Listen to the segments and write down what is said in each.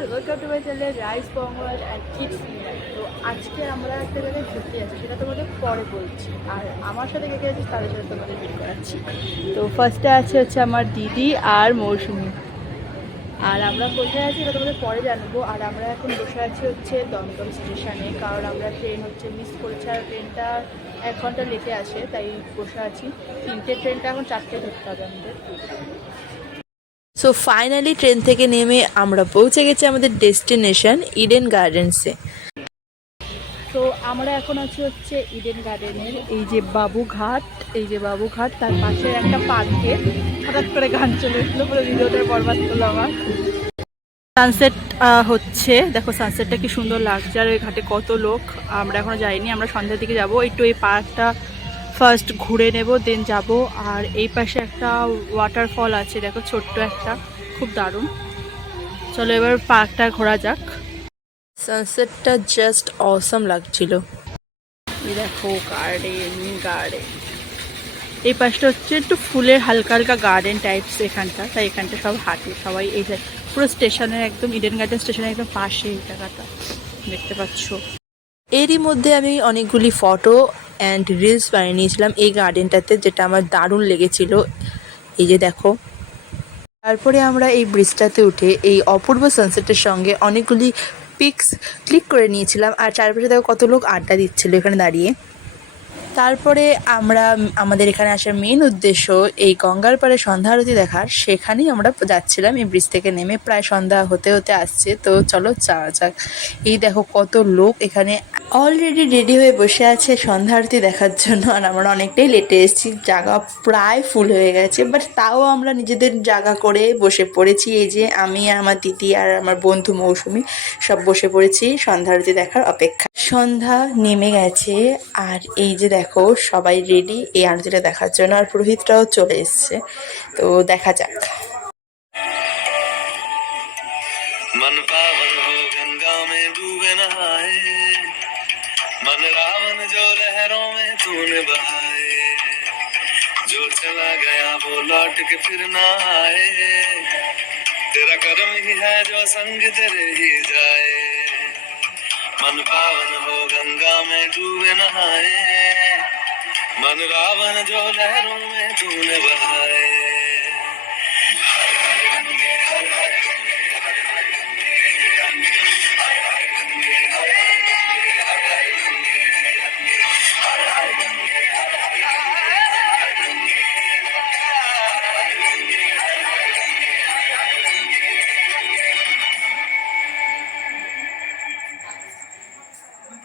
All, welcome to my channel rice Pongal and kids media. তো আজকে আমরা একটা জায়গায় ঘুরতে যাচ্ছি, সেটা তোমাদের পরে বলছি। আর আমার সাথে কে কে আছিস তাদের সাথে তোমাদের ভিডিও করাচ্ছি। তো ফার্স্টে হচ্ছে আমার দিদি আর মৌসুমি। আর আমরা কোথায় আছি এটা তোমাদের পরে জানবো। আর আমরা এখন বসে আছি হচ্ছে দমদম স্টেশনে, কারণ আমরা ট্রেন হচ্ছে মিস করেছি। আর ট্রেনটা 1 ঘন্টা লেটে আসে, তাই বসে আছি। 3টে ট্রেনটা এখন 4টে ধরতে হবে আমাদের। সো ফাইনালি ট্রেন থেকে নেমে আমরা পৌঁছে গেছি আমাদের ডেস্টিনেশন ইডেন গার্ডেন্সে। তো আমরা এখন আছি হচ্ছে ইডেন গার্ডেনের এই যে বাবুঘাট, তার পাশে একটা পার্কে। হঠাৎ করে গান চলে এসলো, পুরো ভিডিওটার বরবাদ করলো আমার। সানসেট হচ্ছে, দেখো সানসেটটা কি সুন্দর লাগছে। আর ওই ঘাটে কত লোক। আমরা এখনো যাইনি, আমরা সন্ধ্যার দিকে যাবো। একটু এই পার্কটা ফার্স্ট ঘুরে নেব, দেন যাব। আর এই পাশে একটা ওয়াটারফল আছে, দেখো ছোট্ট একটা, খুব দারুণ। চলো এবার পার্কটা ঘোরা যাক। সানসেটটা জাস্ট অসম লাগছিল। দেখো গার্ডেন, এই পাশটা হচ্ছে একটু ফুলের হালকা হালকা গার্ডেন টাইপস এখানটা, তাই এখানটা সব হাঁটে সবাই। এই পুরো স্টেশনের একদম ইডেন গার্ডেন স্টেশনের একদম পাশে এই জায়গাটা দেখতে পাচ্ছ। এরই মধ্যে আমি অনেকগুলি ফটো অ্যান্ড রিলস বানিয়ে নিয়েছিলাম এই গার্ডেনটাতে, যেটা আমার দারুণ লেগেছিল। এই যে দেখো, তারপরে আমরা এই ব্রিজটাতে উঠে এই অপূর্ব সানসেটের সঙ্গে অনেকগুলি পিকস ক্লিক করে নিয়েছিলাম। আর চারপাশে দেখো কত লোক আড্ডা দিচ্ছিল এখানে দাঁড়িয়ে। তারপরে আমরা আমাদের এখানে আসার মেন উদ্দেশ্য এই গঙ্গার পাড়ে সন্ধ্যা আরতি দেখার, সেখানেই আমরা যাচ্ছিলাম। এই ব্রিজ থেকে নেমে প্রায় সন্ধ্যা হতে হতে আসছে, তো চলো যাওয়া যাক। এই দেখো কত লোক এখানে অলরেডি রেডি হয়ে বসে আছে সন্ধ্যা আরতি দেখার জন্য। আর আমরা অনেকটাই লেটে এসেছি, জায়গা প্রায় ফুল হয়ে গেছে, বাট তাও আমরা নিজেদের জায়গা করে বসে পড়েছি। এই যে আমি আর আমার দিদি আর আমার বন্ধু মৌসুমি সব বসে পড়েছি সন্ধ্যা আরতি দেখার অপেক্ষা। সন্ধ্যা নেমে গেছে, আর এই যে দেখো সবাই রেডি এই আরতিটা দেখার জন্য। আর পুরোহিতরাও চলে এসছে, তো দেখা যাক। मन पावन हो गंगा में डूबे नहाए, मन रावण जो लहरों में तूने बहाए, जो चला गया वो लौट के फिर ना आए, तेरा कर्म ही है जो संग तेरे ही जाए, मन पावन हो गंगा में डूबे नहाए, मन रावण जो लहरों में तूने बहाए।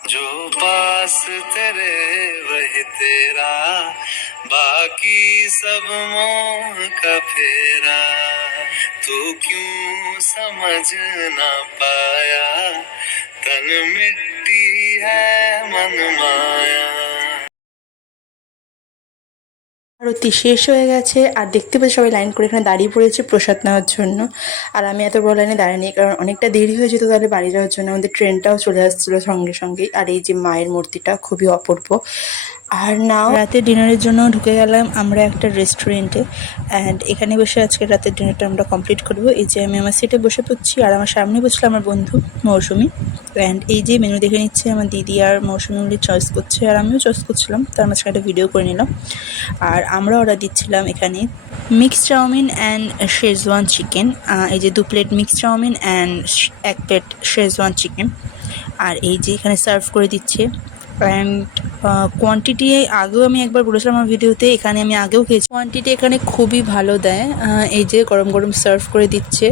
जो पास तेरे वही तेरा, बाकी सब मोह का फेरा, तू क्यों समझ ना पाया, तन मिट्टी है मन माया। আরতি শেষ হয়ে গেছে, আর দেখতে পাচ্ছি সবাই লাইন করে এখানে দাঁড়িয়ে পড়েছে প্রসাদ নেওয়ার জন্য। আর আমি এত বড় লাইনে দাঁড়াইনি, কারণ অনেকটা দেরি হয়ে যেত তাহলে বাড়ি যাওয়ার জন্য। আমাদের ট্রেনটাও চলে আসছিলো সঙ্গে সঙ্গেই। আর এই যে মায়ের মূর্তিটা খুবই অপূর্ব। আর নাও রাতে ডিনারের জন্য ঢুকে গেলাম আমরা একটা রেস্টুরেন্টে, অ্যান্ড এখানে বসে আজকে রাতের ডিনারটা আমরা কমপ্লিট করবো। এই যে আমি আমার সিটে বসে পড়ছি, আর আমার সামনে বসলো আমার বন্ধু মৌসুমি। অ্যান্ড এই যে মেনু দেখে নিচ্ছে আমার দিদি আর মৌসুমি মিলে চয়েস করছে, আর আমিও চয়েস করছিলাম, তার মাঝখানে একটা ভিডিও করে নিলাম। আর আমরা অর্ডার দিচ্ছিলাম এখানে mixed chowmein and schezwan chicken. এই যে 2 plate mixed chowmein and 1 plate schezwan chicken. আর এই যে এখানে সার্ভ করে দিচ্ছে। অ্যান্ড কোয়ান্টিটি আগেও আমি একবার বলেছিলাম আমার ভিডিওতে, এখানে আমি আগেও খেয়েছি। কোয়ান্টিটি এখানে খুবই ভালো দেয়। এই যে গরম গরম সার্ভ করে দিচ্ছে,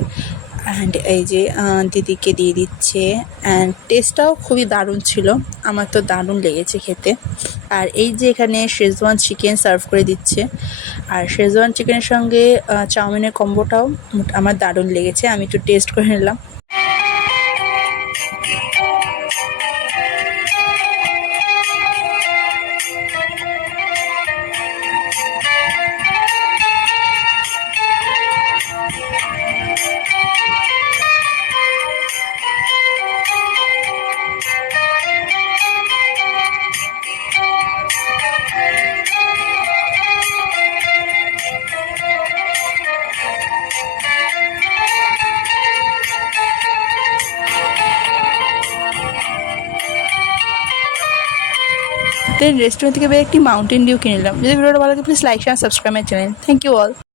অ্যান্ড এই যে দিদিকে দিয়ে দিচ্ছে। অ্যান্ড টেস্টটাও খুবই দারুণ ছিল, আমার তো দারুণ লেগেছে খেতে। আর এই যে এখানে শেজওয়ান চিকেন সার্ভ করে দিচ্ছে, আর শেজওয়ান চিকেনের সঙ্গে চাউমিনের কম্বোটাও আমার দারুণ লেগেছে। আমি একটু টেস্ট করে নিলাম। দেন রেস্টুরেন্ট থেকে বেরিয়ে একটি মাউন্টেন ডিউ কিনে নিলাম। যদি ভিডিওটা ভালো লাগে please like share subscribe my channel. Thank you all.